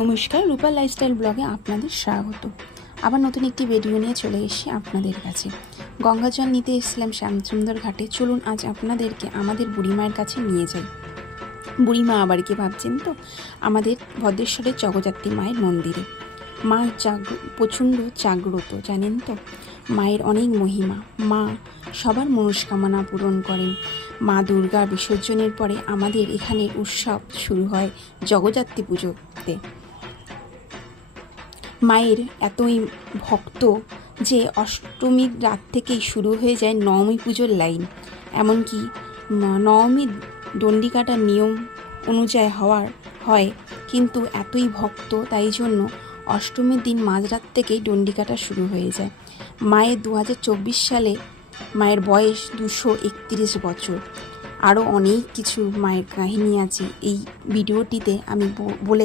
নমস্কার, রূপা লাইফস্টাইল ব্লগে আপনাদের স্বাগত। আবার নতুন একটি ভিডিও নিয়ে চলে এসেছি আপনাদের কাছে। গঙ্গা জল নিতে এসেছিলাম শ্যামসুন্দর ঘাটে। চলুন আজ আপনাদেরকে আমাদের বুড়িমায়ের কাছে নিয়ে যাই। বুড়িমা আবার কি ভাবছেন তো, আমাদের ভদ্রেশ্বরের জগদ্ধাত্রী মায়ের মন্দিরে। মা প্রচণ্ড জাগ্রত, জানেন তো। মায়ের অনেক মহিমা। মা সবার মনস্কামনা পূরণ করেন। মা দুর্গা বিসর্জনের পরে আমাদের এখানে উৎসব শুরু হয় জগদ্ধাত্রী পুজোতে। মায়ের এতই ভক্ত যে অষ্টমীর রাত থেকেই শুরু হয়ে যায় নবমী পুজোর লাইন। এমনকি নবমীর দণ্ডি কাটার নিয়ম অনুযায়ী হয়, কিন্তু এতই ভক্ত তাই জন্য অষ্টমীর দিন মাঝরাত থেকেই দণ্ডি কাটা শুরু হয়ে যায়। মায়ের 2024 সালে মায়ের বয়স 231 বছর। আরও অনেক কিছু মায়ের কাহিনী আছে এই ভিডিওটিতে আমি বলে